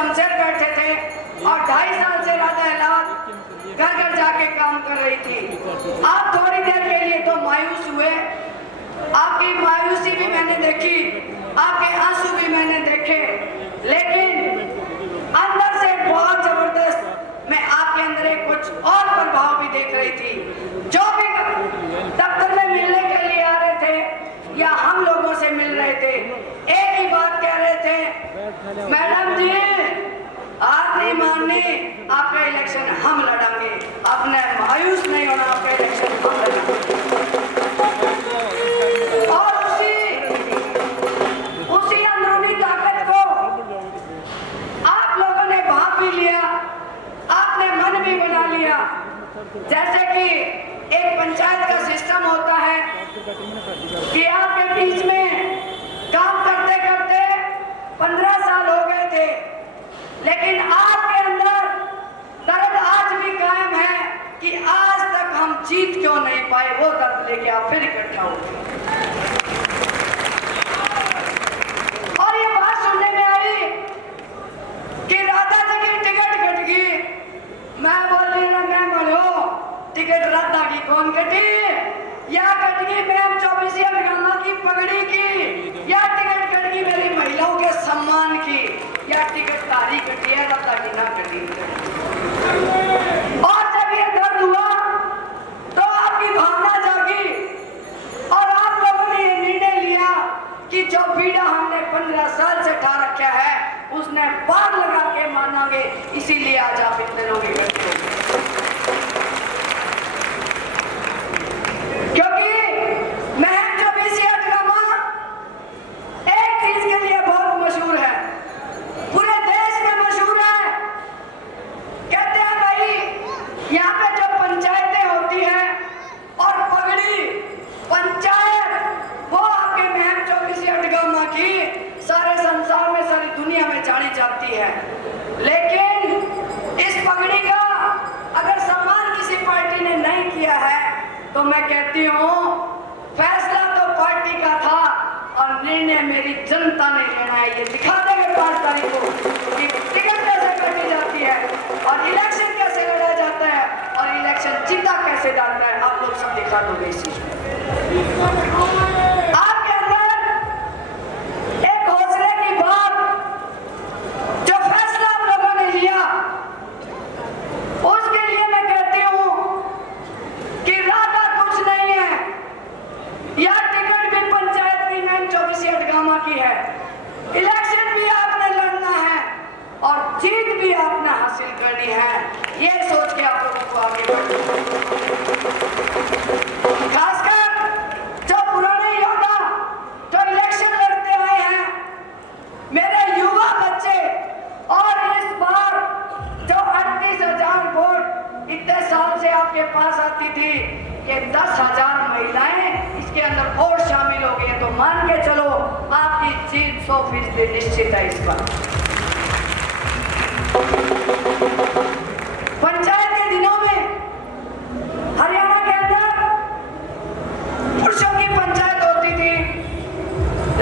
शमशेर बैठे थे और 2.5 साल से राधा एलावत घर घर जाके काम कर रही थी। आप थोड़ी देर के लिए तो मायूस हुए, आपकी मायूसी भी मैंने देखी, आपके आंसू भी मैंने देखे, लेकिन अंदर से बहुत जबरदस्त मैं आपके अंदर एक कुछ और प्रभाव भी देख रही थी। जो भी दफ्तर में मिलने के लिए आ रहे थे या हम लोगों से मिल रहे थे, एक ही बात कह रहे थे, मैडम जी हार नहीं माननी, आपका इलेक्शन हम लड़ेंगे, आपने मायूस नहीं होना, आपका इलेक्शन हम लड़ेंगे। और उसी अंदरूनी ताकत को आप लोगों ने भाप भी लिया, आपने मन भी बना लिया। जैसे कि एक पंचायत का सिस्टम होता है कि आपके बीच में काम करते करते 15 साल हो गए थे, लेकिन आपके अंदर दर्द आज भी कायम है कि आज तक हम जीत क्यों नहीं पाए। वो दर्द लेके आप फिर इकट्ठा होते। और ये बात सुनने में आई कि राधा जी की टिकट कट गई। मैं बोल रही ना, मैं बोलो टिकट राधा की कौन कटी, या कट गई मैम 24 अभियाना की पगड़ी की, या टिकट कट गई मेरी महिलाओं के सम्मान की, या टिकट तारी कटी है राधा की ना कटी। और जब ये दर्द हुआ तो आपकी भावना जागी और आप लोगों ने ये निर्णय लिया कि जो बीड़ा हमने 15 साल से ठा रखा है उसने पार लगा के मानांगे, इसीलिए आज आप इतने लोग इकट्ठे हो। क्योंकि महम 24 अटकामा एक चीज के लिए बहुत मशहूर है, पूरे देश में मशहूर है। कहते हैं भाई यहाँ पे जो पंचायतें होती है और पगड़ी पंचायत वो आपके महम 24 अटकामा की सारे संसार में, सारी दुनिया में जानी जाती है। लेकिन इस पगड़ी का अगर सम्मान किसी पार्टी ने नहीं किया है तो मैं कहती हूँ फैसला तो पार्टी का था और निर्णय मेरी जनता ने लेना है। ये दिखा देंगे 5 तारीख को कि टिकट कैसे काटी जाती है और इलेक्शन कैसे लड़ा जाता है और इलेक्शन जीता कैसे जाता है। आप लोग सब दिखा दोगे इस चीज में। आपके अंदर एक हौसले की बात, जो फैसला आप लोगों ने लिया उसके लिए मैं कहती हूँ कि राधा कुछ नहीं है, या टिकट भी पंचायत की मैम 24 अटकामा की है, इलेक्शन भी आपने लड़ना है और जीत भी आपने हासिल करनी है। ये सोच के आप लोगों को आगे खासकर जो पुराने योद्धा जो इलेक्शन लड़ते आए हैं, मेरे युवा बच्चे, और इस बार जो 38,000 वोट इतने साल से आपके पास आती थी, ये 10,000 महिलाएं इसके अंदर और शामिल हो गई, तो मान के चलो आपकी जीत 100% निश्चित है। इस बार पंचायत के दिनों में हरियाणा के अंदर पुरुषों की पंचायत होती थी,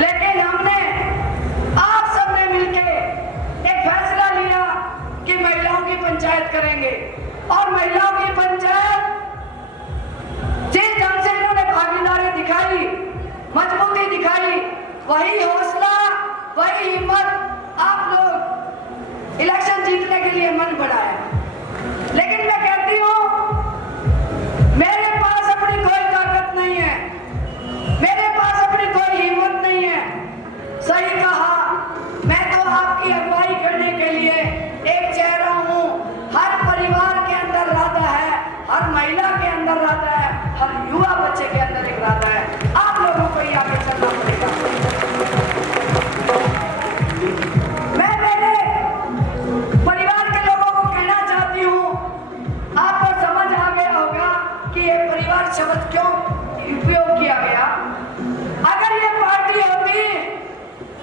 लेकिन हमने आप सबने मिलके एक फैसला लिया कि महिलाओं की पंचायत करेंगे। और महिलाओं की पंचायत जिस ढंग से इन्होंने भागीदारी दिखाई, मजबूती दिखाई, वही हौसला, वही हिम्मत आप लोग इलेक्शन जीतने के लिए मन बढ़ाया। लेकिन मैं कहती हूँ मेरे पास अपनी कोई ताकत नहीं है, मेरे पास अपनी कोई हिम्मत नहीं है। सही कहा, मैं तो आपकी अगुवाई करने के लिए एक चेहरा हूँ। हर परिवार के अंदर राधा है, हर महिला के अंदर राधा है, हर युवा बच्चे के अंदर एक राधा है। आप लोगों को ही आगे चलना पड़ेगा। मैं मेरे परिवार के लोगों को कहना चाहती हूँ, आपको समझ आ गया होगा कि ये परिवार शब्द क्यों उपयोग किया गया। अगर ये पार्टी होती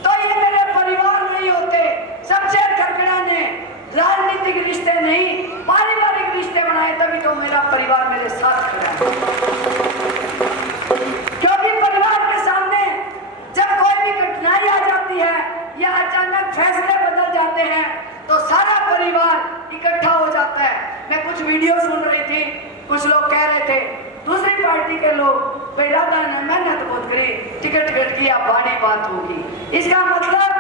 तो ये मेरे परिवार नहीं होते। शमशेर खरगड़ा ने राजनीतिक रिश्ते नहीं, पारिवारिक रिश्ते बनाए, तभी तो मेरा परिवार मेरे साथ खड़ा है। क्योंकि परिवार के सामने जब कोई भी कठिनाई आ जाती है या अचानक फैसले बदल जाते हैं तो भाई राधा ने मेहनत बहुत करी, टिकट किया, बड़ी बात होगी। इसका मतलब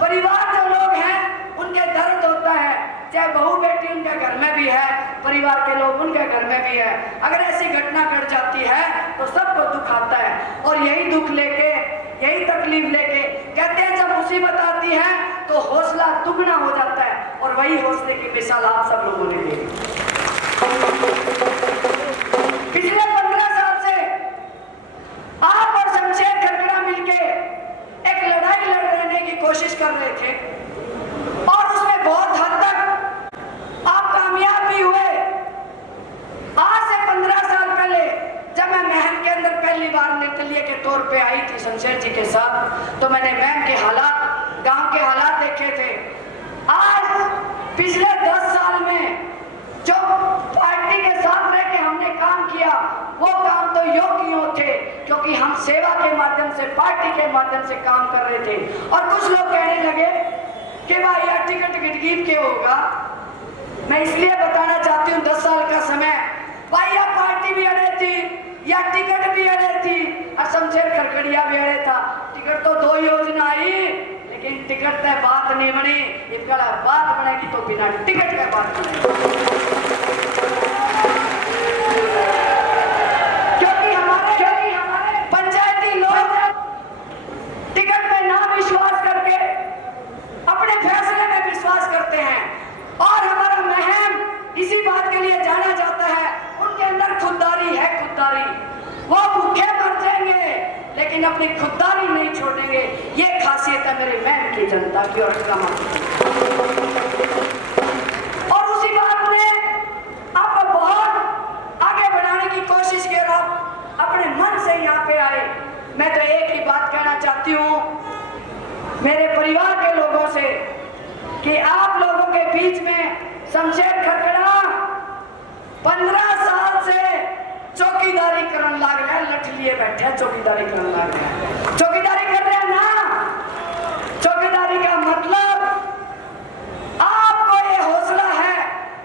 परिवार जो लोग हैं उनके दर्द होता है, चाहे बहू बेटी उनके घर में भी है, परिवार के लोग उनके घर में भी है। अगर ऐसी घटना घट जाती है तो सबको दुख आता है, और यही दुख लेके, यही तकलीफ लेके कहते हैं जब मुसीबत आती है तो हौसला दुगना हो जाता है, और वही हौसले की मिसाल आप सब लोगों ने दी। पिछले 15 साल से आप और शमशेर खरकड़ा मिलके एक लड़ाई लड़ने की कोशिश कर रहे थे, और उसमें बहुत हद तक आप कामयाब भी हुए। आज से 15 साल पहले जब मैं महम के अंदर पहली बार निर्दलीय के तौर पे आई थी शमशेर जी के साथ, तो मैंने महम के हालात, गांव के हालात देखे थे। आज पिछले 10 साल में जो पार्टी के साथ रह के हमने काम किया, वो काम तो योग्य थे, क्योंकि हम सेवा के माध्यम से, पार्टी के माध्यम से काम कर रहे थे। और कुछ लोग कहने लगे कि भाई यार टिकट गिट के होगा। मैं इसलिए बताना चाहती हूँ 10 साल का समय, भाई या पार्टी भी अड़े थी या टिकट भी अड़े थी, और शमशेर खरकड़िया भी अड़े था। टिकट तो 2 योजना आई, लेकिन टिकट से बात नहीं बनी। इसका बात बनेगी तो बिना टिकट के बात बनेगी, क्योंकि हमारे पंचायती लोग टिकट में ना विश्वास करके अपने फैसले में विश्वास करते हैं। और हमारा महम इसी बात के लिए जाना जाता है, उनके अंदर खुददारी है, खुददारी। वो भूखे मर जाएंगे लेकिन अपनी खुददारी नहीं छोड़ेंगे। ये खासियत है मेरे महम की जनता की और और उसी बात में आप बहुत आगे बढ़ाने की कोशिश की, और आप अपने मन से यहाँ पे आए। मैं तो एक ही बात कहना चाहती हूँ मेरे परिवार के लोगों से कि आप लोगों के बीच में शमशेर खरकड़ा 15 साल से चौकीदारी करने लग रहा है, लठ लिए बैठे हैं, चौकीदारी करने लग रहा है। चौकीदारी कर रहे हैं ना, चौकीदारी का मतलब आपको ये हौसला है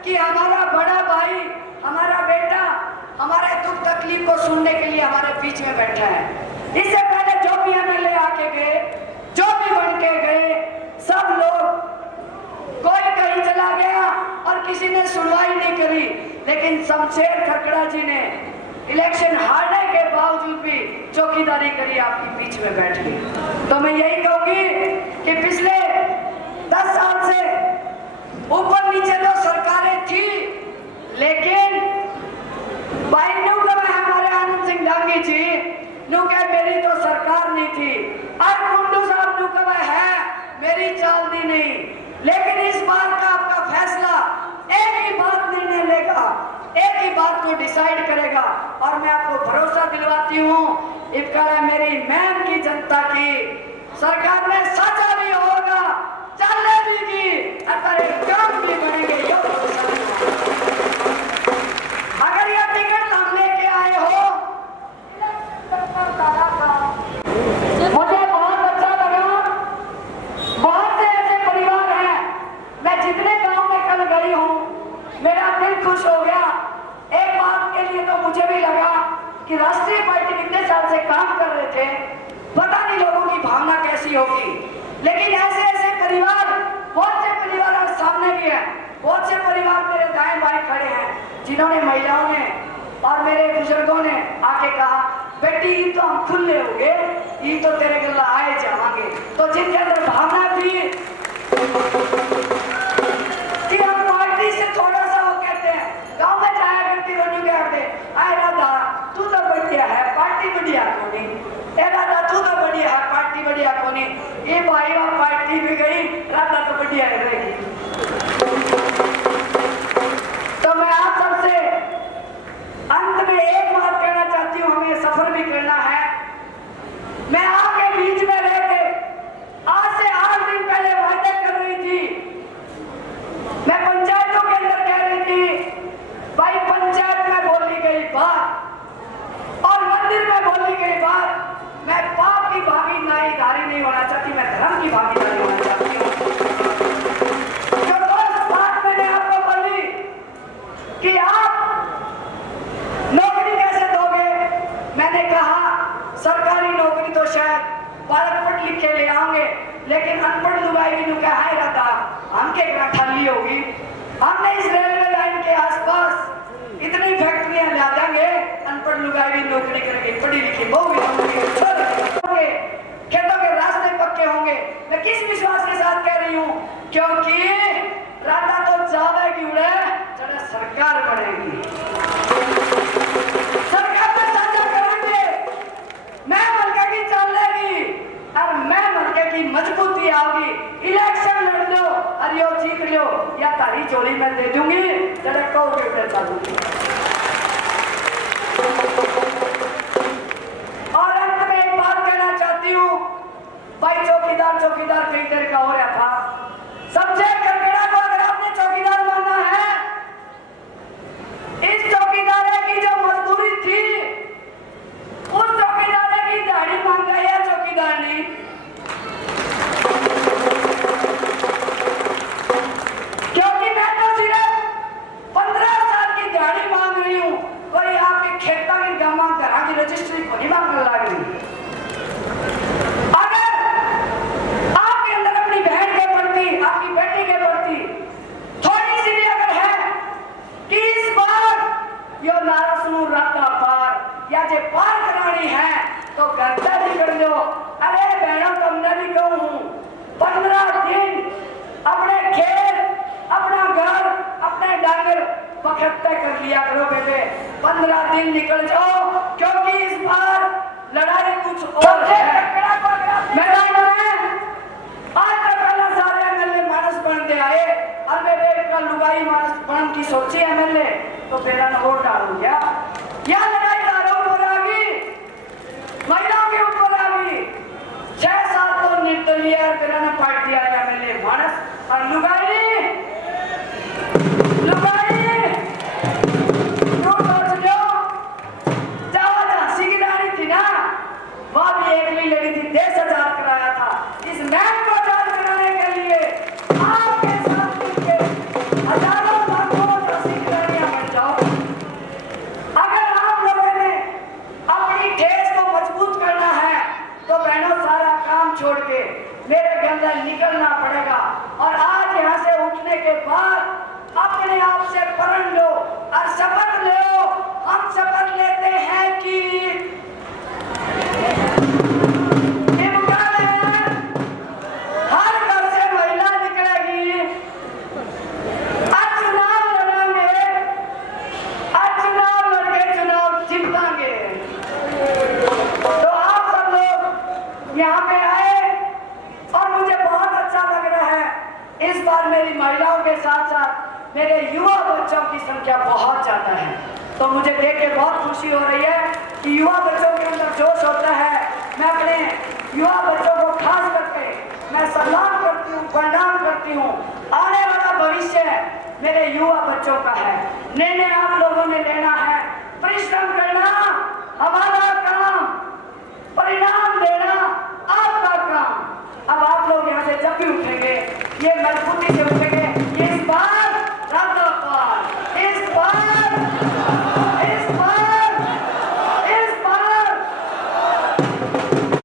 कि हमारा बड़ा भाई, हमारा बेटा हमारे दुख तकलीफ को सुनने के लिए हमारे बीच में बैठा है। इससे पहले जो भी एमएलए आके गए, जो भी बन के गए, सब लोग कोई कहीं चला गया और किसी ने सुनवाई नहीं करी, लेकिन शमशेर खरकड़ा जी ने इलेक्शन हारने के बावजूद भी चौकीदारी करी, आपके बीच में बैठ गई। तो मैं यही कहूंगी कि पिछले 10 साल से ऊपर नीचे तो सरकारें थी, लेकिन भाई न्यू कहा हमारे आनंद सिंह डांगी जी न्यू कह मेरी तो सरकार नहीं थी, और कुंडू साहब न्यू कहा है मेरी चालनी नहीं। लेकिन इस बार का आपका फैसला एक ही बात निर्णय लेगा, एक ही बात को डिसाइड करेगा, और मैं आपको भरोसा दिलवाती हूँ इफ्काला मेरी महम की जनता की सरकार में सजा भी होगा, चलने भी काम भी बनेंगे। अगर यह टिकट हम लेके आए हो, मुझे बहुत अच्छा लगा। बहुत से ऐसे परिवार हैं, मैं जितने गांव में कल गई हूँ मेरा दिल खुश हो गया। एक बात के लिए तो मुझे भी लगा कि राष्ट्रीय पार्टी कितने साल से काम कर रहे थे, पता नहीं लोगों की भावना कैसी होगी। लेकिन ऐसे ऐसे परिवार, बहुत से परिवार आज सामने भी है, बहुत से परिवार मेरे दाएं बाएं खड़े हैं, जिन्होंने, महिलाओं ने और मेरे बुजुर्गों ने आके कहा बेटी ये तो हम खुले हो गए, ये तो तेरे गला आए जावांगे। तो जिनके अंदर भावना थी कि हम पार्टी से थोड़ा सा, वो कहते हैं गांव में जाया करती रोनी के हटे, आए राधा तू तो बढ़िया है, पार्टी बढ़िया कोनी, ए राधा तू तो बढ़िया है, पार्टी बढ़िया कोनी। ये भाई वहां पार्टी भी गई, राधा तो बढ़िया रहेगी। तो मैं आप सबसे अंत में एक बात कहना चाहती हूँ, हमें सफर भी करना है। मैं आपके बीच में रह के आज से 8 दिन पहले वादे कर रही थी, मैं पंचायतों के अंदर कह रही थी भाई पंचायत में बोली गई बात और मंदिर में बोली गई बात, मैं पाप की भागीदारी नहीं होना चाहती, मैं धर्म की भागीदारी होना चाहती हूँ। जो दोस्त बात मैंने आपको बोली कि आप नौकरी कैसे दोगे, मैंने कहा तो शायद बालक पढ़ लिखे ले आओगे, लेकिन अनपढ़ लुगाई भी नुका है रहता हम के खाली होगी। हमने इस रेलवे लाइन के आसपास इतनी फैक्ट्रियां ला देंगे, अनपढ़ लुगाई भी नौकरी करेंगे, पढ़ी लिखी बहु भी खेतों के रास्ते पक्के होंगे। मैं किस विश्वास के साथ कह रही हूँ, क्योंकि राधा तो जावेगी उड़े जब सरकार बनेगी, सरकार में साझा करेंगे, मैं मलके की चलेगी और मैं मलके की मजबूती आओगी। इलेक्शन लड़ लो और यो जीत लो या तारी चोली में दे दूंगी जब कहोगे उधर चलूंगी। और अंत में एक बात कहना चाहती हूँ, भाई चौकीदार कई देर का हो रहा था, सबसे करकड़ा को अगर आपने चौकीदार माना है, इस चौकीदार की जो मजदूरी थी उस चौकीदार की दाढ़ी मांग रही है चौकीदार ने, क्योंकि मैं तो सिर्फ 15 साल की दाढ़ी मांग रही हूँ, कोई आपके खेता की गमा करा की रजिस्ट्री को नहीं मांगने लग रही। आपकी बेटी के प्रति थोड़ी सी भी अगर है कि इस बार यो नारा सुनू राता पार या जे पार करानी है तो गर्दा भी कर लो। अरे बहनों तुमने भी कहूँ 15 दिन अपने खेत, अपना घर, अपने डांगर पखत्ते कर लिया करो बेटे, 15 दिन निकल जाओ, क्योंकि इस बार लड़ाई कुछ और है। मैदान में आज तक पहला सारे एमएलए मानस बनते आए और मेरे का लुगाई मानस बन की सोची एमएलए तो मेरा वोट डालू क्या? यह लड़ाई दारों पर आ गई, महिलाओं के ऊपर आ गई। 6 साल तो निर्दलीय तेरा ने पार्टी आया एमएलए मानस और लुगाई क्यों सोच लो? जावा झांसी की रानी थी ना, वह भी एकली लड़ी थी, देश आजाद कराया था। इस मैच को आजाद कराने के लिए आपके साथ मिलकर हजारों लाखों झांसी की रानियां बन जाओ। अगर आप लोगों ने अपनी ठेस को मजबूत करना है तो बहनों सारा काम छोड़ के मेरे के अंदर निकलना पड़ेगा। और आज यहाँ से उठने के बाद अपने आप से प्रण लो और शपथ लो। हम शपथ लेते हैं कि हर घर से महिला निकलेगी, चुनाव लड़ेंगे, चुनाव लड़के चुनाव जीतेंगे। तो आप सब लोग यहाँ पे आए और मुझे बहुत अच्छा लग रहा है। इस बार मेरी महिलाओं के साथ साथ मेरे युवा बच्चों की संख्या बहुत ज्यादा है, तो मुझे देख के बहुत खुशी हो रही है कि युवा बच्चों के अंदर जोश होता है। मैं अपने युवा बच्चों को खास करके मैं सम्मान करती हूँ, प्रणाम करती हूँ। आने वाला भविष्य मेरे युवा बच्चों का है, निर्णय आप लोगों ने लेना है, परिश्रम करना हमारा काम।